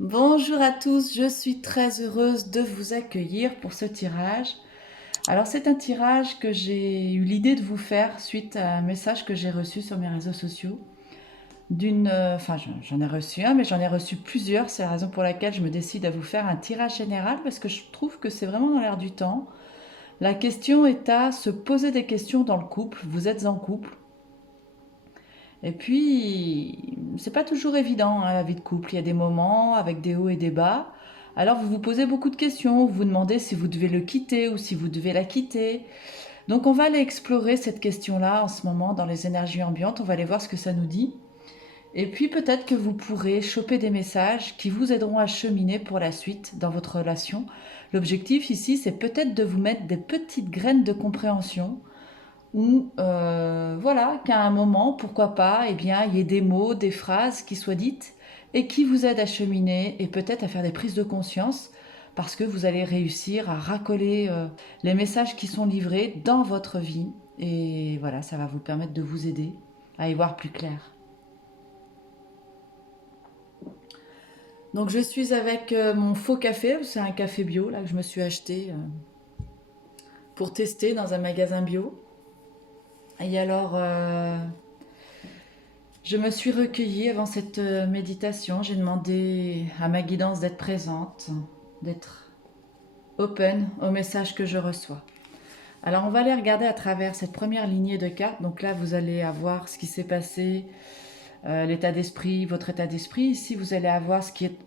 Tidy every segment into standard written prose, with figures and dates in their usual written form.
Bonjour à tous, je suis très heureuse de vous accueillir pour ce tirage. Alors c'est un tirage que j'ai eu l'idée de vous faire suite à un message que j'ai reçu sur mes réseaux sociaux. Enfin j'en ai reçu un, mais j'en ai reçu plusieurs. C'est la raison pour laquelle je me décide à vous faire un tirage général parce que je trouve que c'est vraiment dans l'air du temps. La question est à se poser des questions dans le couple. Vous êtes en couple. Et puis, c'est pas toujours évident, hein, la vie de couple. Il y a des moments avec des hauts et des bas. Alors vous vous posez beaucoup de questions, vous vous demandez si vous devez le quitter ou si vous devez la quitter. Donc on va aller explorer cette question-là en ce moment dans les énergies ambiantes, on va aller voir ce que ça nous dit. Et puis peut-être que vous pourrez choper des messages qui vous aideront à cheminer pour la suite dans votre relation. L'objectif ici, c'est peut-être de vous mettre des petites graines de compréhension ou voilà, qu'à un moment, pourquoi pas, eh bien, il y ait des mots, des phrases qui soient dites et qui vous aident à cheminer et peut-être à faire des prises de conscience parce que vous allez réussir à racoler les messages qui sont livrés dans votre vie et voilà, ça va vous permettre de vous aider à y voir plus clair. Donc je suis avec mon faux café, c'est un café bio là que je me suis acheté pour tester dans un magasin bio. Et alors je me suis recueillie avant cette méditation. J'ai demandé à ma guidance d'être présente, d'être open au message que je reçois. Alors on va aller regarder à travers cette première lignée de cartes. Donc là, vous allez avoir ce qui s'est passé, l'état d'esprit, votre état d'esprit. Ici, vous allez avoir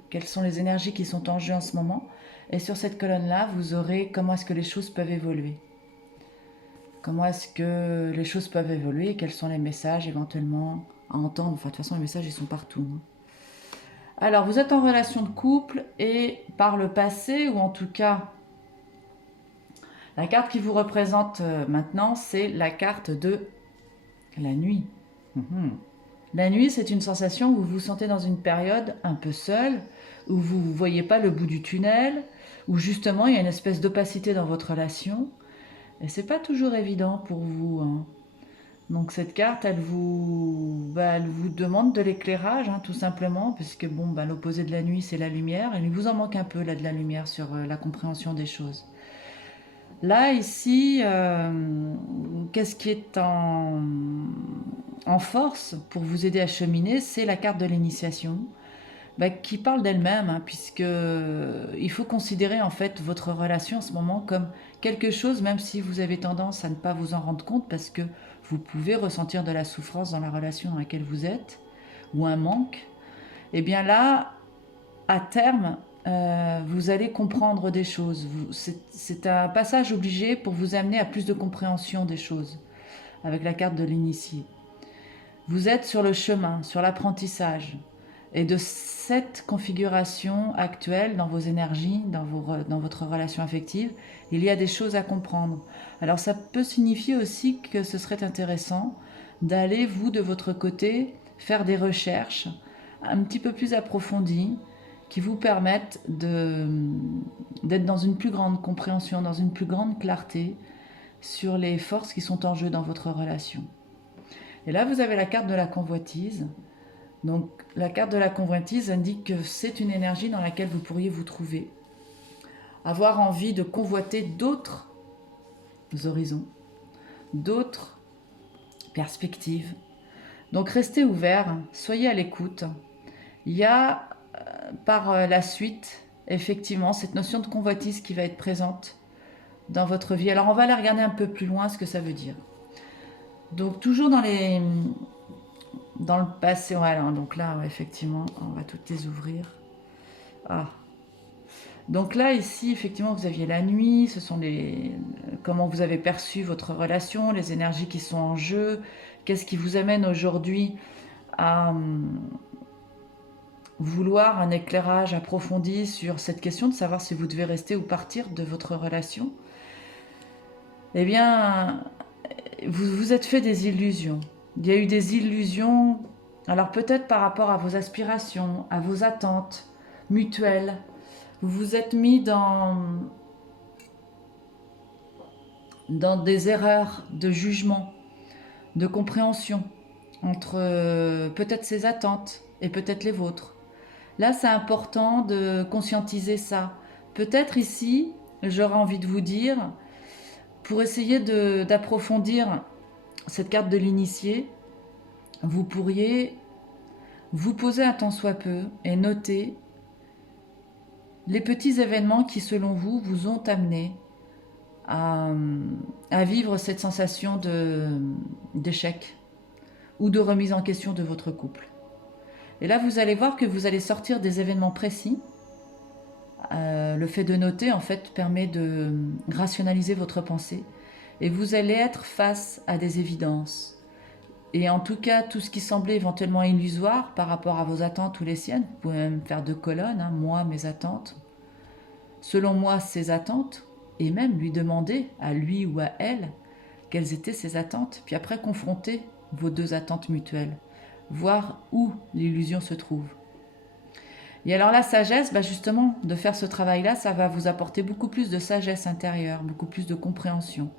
quelles sont les énergies qui sont en jeu en ce moment. Et sur cette colonne-là, vous aurez comment est-ce que les choses peuvent évoluer. Comment est-ce que les choses peuvent évoluer et quels sont les messages éventuellement à entendre. Enfin, de toute façon, les messages, ils sont partout, hein. Alors, vous êtes en relation de couple et par le passé, ou en tout cas, la carte qui vous représente maintenant, c'est la carte de la nuit. Mhm. La nuit, c'est une sensation où vous vous sentez dans une période un peu seule, où vous ne voyez pas le bout du tunnel, où justement il y a une espèce d'opacité dans votre relation. Et c'est pas toujours évident pour vous, hein. Donc cette carte, elle vous demande de l'éclairage, hein, tout simplement, puisque bon, l'opposé de la nuit, c'est la lumière. Et il vous en manque un peu là de la lumière sur la compréhension des choses. Là, ici, qu'est-ce qui est en force pour vous aider à cheminer? C'est la carte de l'initiation, qui parle d'elle-même, hein, puisque il faut considérer en fait votre relation en ce moment comme quelque chose, même si vous avez tendance à ne pas vous en rendre compte, parce que vous pouvez ressentir de la souffrance dans la relation dans laquelle vous êtes, ou un manque. Et bien là, à terme, vous allez comprendre des choses. C'est un passage obligé pour vous amener à plus de compréhension des choses, avec la carte de l'initié. Vous êtes sur le chemin, sur l'apprentissage. Et de cette configuration actuelle dans vos énergies, dans votre relation affective, il y a des choses à comprendre. Alors ça peut signifier aussi que ce serait intéressant d'aller, vous, de votre côté, faire des recherches un petit peu plus approfondies qui vous permettent d'être dans une plus grande compréhension, dans une plus grande clarté sur les forces qui sont en jeu dans votre relation. Et là, vous avez la carte de la convoitise. Donc la carte de la convoitise indique que c'est une énergie dans laquelle vous pourriez vous trouver. Avoir envie de convoiter d'autres horizons, d'autres perspectives. Donc restez ouverts, soyez à l'écoute. Il y a par la suite, effectivement, cette notion de convoitise qui va être présente dans votre vie. Alors on va aller regarder un peu plus loin ce que ça veut dire. Donc toujours dans le passé, voilà, donc là, effectivement, on va toutes les ouvrir. Ah. Donc là, ici, effectivement, vous aviez la nuit, ce sont comment vous avez perçu votre relation, les énergies qui sont en jeu, qu'est-ce qui vous amène aujourd'hui à vouloir un éclairage approfondi sur cette question de savoir si vous devez rester ou partir de votre relation. Eh bien, vous vous êtes fait des illusions. Il y a eu des illusions, alors peut-être par rapport à vos aspirations, à vos attentes mutuelles. Vous vous êtes mis dans des erreurs de jugement, de compréhension entre peut-être ses attentes et peut-être les vôtres. Là, c'est important de conscientiser ça. Peut-être ici, j'aurais envie de vous dire, pour essayer d'approfondir cette carte de l'initié, vous pourriez vous poser un tant soit peu et noter les petits événements qui, selon vous, vous ont amené à, à vivre cette sensation d'échec ou de remise en question de votre couple. Et là, vous allez voir que vous allez sortir des événements précis. Le fait de noter, en fait, permet de rationaliser votre pensée. Et vous allez être face à des évidences. Et en tout cas, tout ce qui semblait éventuellement illusoire par rapport à vos attentes ou les siennes, vous pouvez même faire 2 colonnes, hein, moi, mes attentes, selon moi, ses attentes, et même lui demander à lui ou à elle quelles étaient ses attentes, puis après confronter vos 2 attentes mutuelles, voir où l'illusion se trouve. Et alors la sagesse, justement, de faire ce travail-là, ça va vous apporter beaucoup plus de sagesse intérieure, beaucoup plus de compréhension,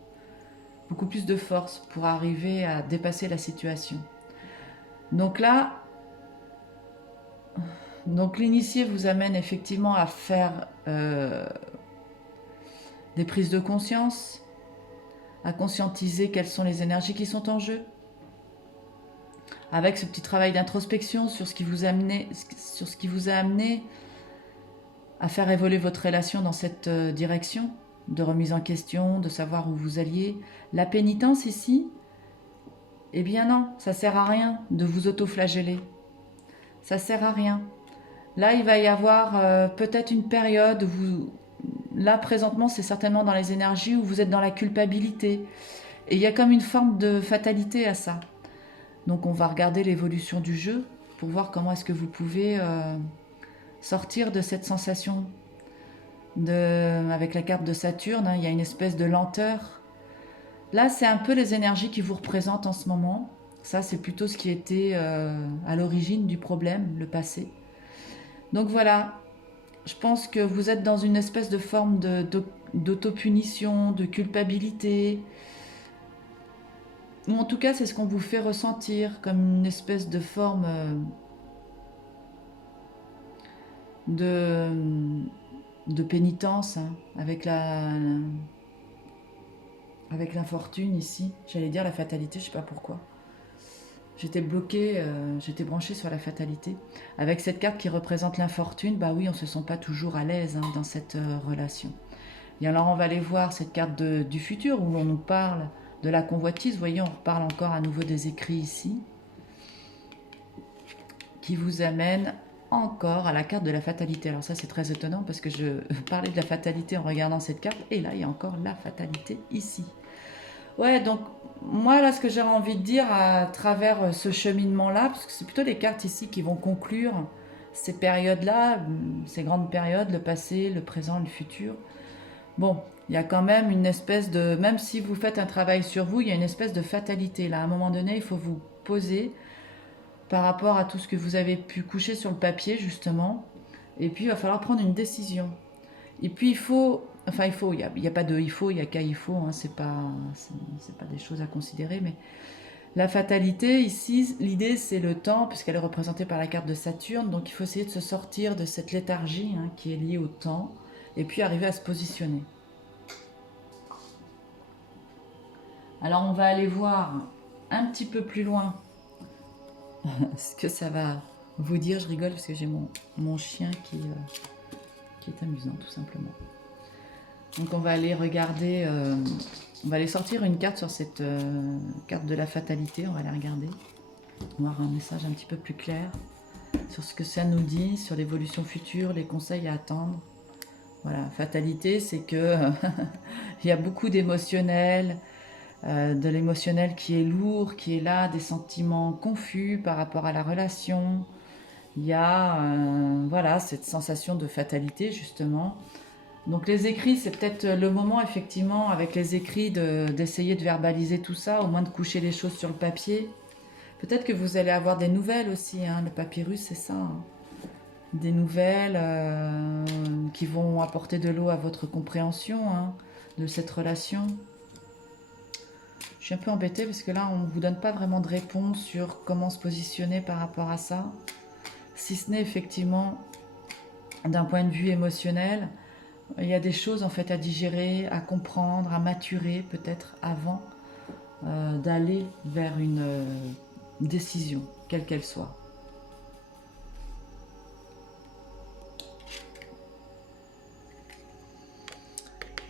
beaucoup plus de force pour arriver à dépasser la situation. Donc là, l'initié vous amène effectivement à faire des prises de conscience, à conscientiser quelles sont les énergies qui sont en jeu, avec ce petit travail d'introspection sur ce qui vous a amené à faire évoluer votre relation dans cette direction, de remise en question, de savoir où vous alliez. La pénitence ici, eh bien non, ça sert à rien de vous auto-flageller. Ça sert à rien. Là, il va y avoir peut-être une période où là, présentement, c'est certainement dans les énergies où vous êtes dans la culpabilité. Et il y a comme une forme de fatalité à ça. Donc on va regarder l'évolution du jeu pour voir comment est-ce que vous pouvez sortir de cette sensation. Avec la carte de Saturne, hein, il y a une espèce de lenteur. Là, c'est un peu les énergies qui vous représentent en ce moment. Ça, c'est plutôt ce qui était à l'origine du problème, le passé. Donc voilà, je pense que vous êtes dans une espèce de forme d'autopunition, de culpabilité. Ou en tout cas, c'est ce qu'on vous fait ressentir comme une espèce de forme de pénitence, hein, avec l'infortune ici. J'allais dire la fatalité, je sais pas pourquoi. J'étais bloquée, j'étais branchée sur la fatalité. Avec cette carte qui représente l'infortune, bah oui, on se sent pas toujours à l'aise hein, dans cette relation. Et alors on va aller voir cette carte du futur où on nous parle de la convoitise. Vous voyez, on reparle encore à nouveau des écrits ici, qui vous amène encore à la carte de la fatalité. Alors ça, c'est très étonnant parce que je parlais de la fatalité en regardant cette carte, et là, il y a encore la fatalité ici. Ouais, donc moi, là, ce que j'aurais envie de dire à travers ce cheminement-là, parce que c'est plutôt les cartes ici qui vont conclure ces périodes-là, ces grandes périodes, le passé, le présent, le futur. Bon, il y a quand même une espèce de... Même si vous faites un travail sur vous, il y a une espèce de fatalité. Là, à un moment donné, il faut vous poser par rapport à tout ce que vous avez pu coucher sur le papier, justement. Et puis, il va falloir prendre une décision. Et puis, il faut... Enfin, il n'y a pas de il faut, il n'y a qu'à il faut. Hein, c'est pas des choses à considérer. Mais la fatalité, ici, l'idée, c'est le temps, puisqu'elle est représentée par la carte de Saturne. Donc, il faut essayer de se sortir de cette léthargie hein, qui est liée au temps. Et puis, arriver à se positionner. Alors, on va aller voir un petit peu plus loin ce que ça va vous dire. Je rigole parce que j'ai mon chien qui est amusant, tout simplement. Donc on va aller regarder, on va aller sortir une carte sur cette carte de la fatalité, on va la regarder, voir un message un petit peu plus clair sur ce que ça nous dit, sur l'évolution future, les conseils à attendre. Voilà, fatalité, c'est que il y a beaucoup d'émotionnel, de l'émotionnel qui est lourd, qui est là, des sentiments confus par rapport à la relation. Il y a voilà, cette sensation de fatalité, justement. Donc les écrits, c'est peut-être le moment, effectivement, avec les écrits, d'essayer de verbaliser tout ça, au moins de coucher les choses sur le papier. Peut-être que vous allez avoir des nouvelles aussi, hein. Le papyrus, c'est ça. Hein. Des nouvelles qui vont apporter de l'eau à votre compréhension hein, de cette relation. Je suis un peu embêtée parce que là, on ne vous donne pas vraiment de réponse sur comment se positionner par rapport à ça. Si ce n'est effectivement d'un point de vue émotionnel, il y a des choses en fait à digérer, à comprendre, à maturer peut-être avant d'aller vers une décision, quelle qu'elle soit.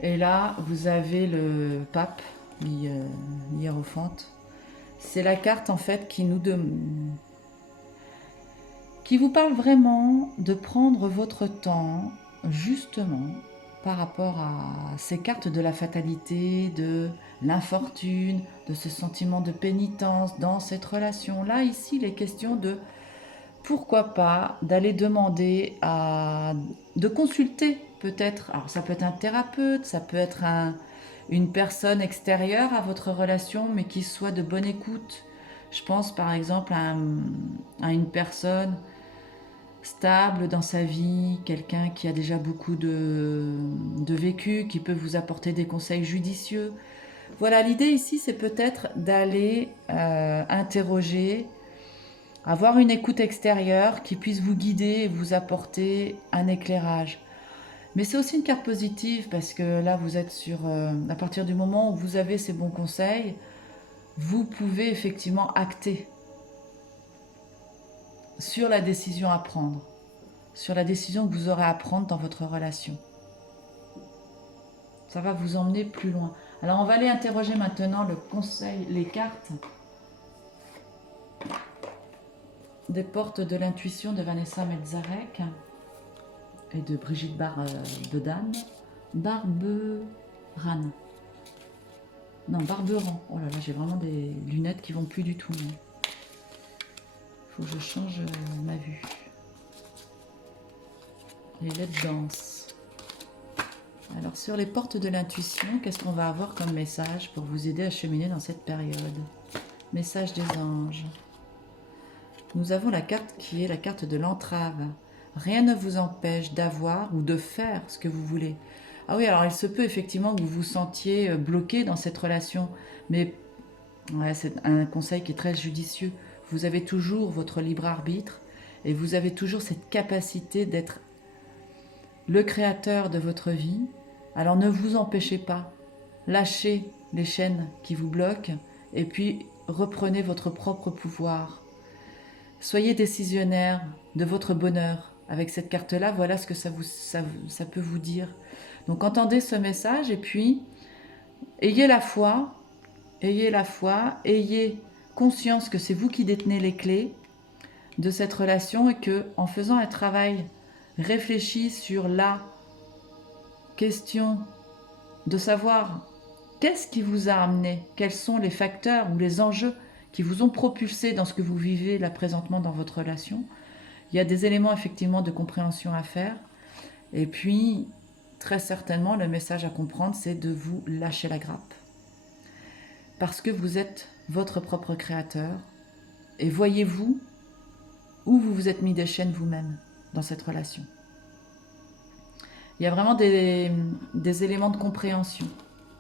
Et là, vous avez le pape, l'hiérophante. C'est la carte en fait qui vous parle vraiment de prendre votre temps, justement, par rapport à ces cartes de la fatalité, de l'infortune, de ce sentiment de pénitence dans cette relation. Là, ici, il est question de, pourquoi pas, d'aller demander de consulter peut-être. Alors, ça peut être un thérapeute, ça peut être une personne extérieure à votre relation, mais qui soit de bonne écoute. Je pense par exemple à une personne stable dans sa vie, quelqu'un qui a déjà beaucoup de vécu, qui peut vous apporter des conseils judicieux. Voilà, l'idée ici, c'est peut-être d'aller interroger, avoir une écoute extérieure qui puisse vous guider et vous apporter un éclairage. Mais c'est aussi une carte positive parce que là, vous êtes sur... à partir du moment où vous avez ces bons conseils, vous pouvez effectivement acter sur la décision à prendre, sur la décision que vous aurez à prendre dans votre relation. Ça va vous emmener plus loin. Alors on va aller interroger maintenant le conseil, les cartes des portes de l'intuition de Vanessa Metzarek et de Brigitte Barberan. Non, Barberan. Oh là là, j'ai vraiment des lunettes qui vont plus du tout. Il faut que je change ma vue. Les lettres denses. Alors sur les portes de l'intuition, qu'est-ce qu'on va avoir comme message pour vous aider à cheminer dans cette période? Message des anges. Nous avons la carte qui est la carte de l'entrave. Rien ne vous empêche d'avoir ou de faire ce que vous voulez. Ah oui, alors il se peut effectivement que vous vous sentiez bloqué dans cette relation, mais ouais, c'est un conseil qui est très judicieux. Vous avez toujours votre libre arbitre et vous avez toujours cette capacité d'être le créateur de votre vie. Alors ne vous empêchez pas, lâchez les chaînes qui vous bloquent et puis reprenez votre propre pouvoir. Soyez décisionnaire de votre bonheur. Avec cette carte-là, voilà ce que ça peut vous dire. Donc entendez ce message et puis ayez la foi, ayez conscience que c'est vous qui détenez les clés de cette relation et que en faisant un travail réfléchi sur la question de savoir qu'est-ce qui vous a amené, quels sont les facteurs ou les enjeux qui vous ont propulsé dans ce que vous vivez là présentement dans votre relation. Il y a des éléments effectivement de compréhension à faire. Et puis, très certainement, le message à comprendre, c'est de vous lâcher la grappe. Parce que vous êtes votre propre créateur. Et voyez-vous où vous vous êtes mis des chaînes vous-même dans cette relation. Il y a vraiment des éléments de compréhension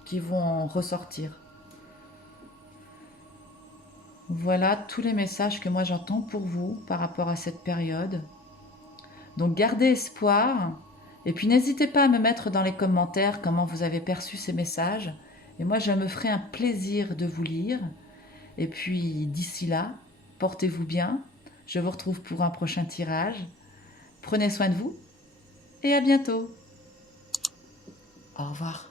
qui vont en ressortir. Voilà tous les messages que moi j'entends pour vous par rapport à cette période. Donc gardez espoir et puis n'hésitez pas à me mettre dans les commentaires comment vous avez perçu ces messages. Et moi je me ferai un plaisir de vous lire. Et puis d'ici là, portez-vous bien. Je vous retrouve pour un prochain tirage. Prenez soin de vous et à bientôt. Au revoir.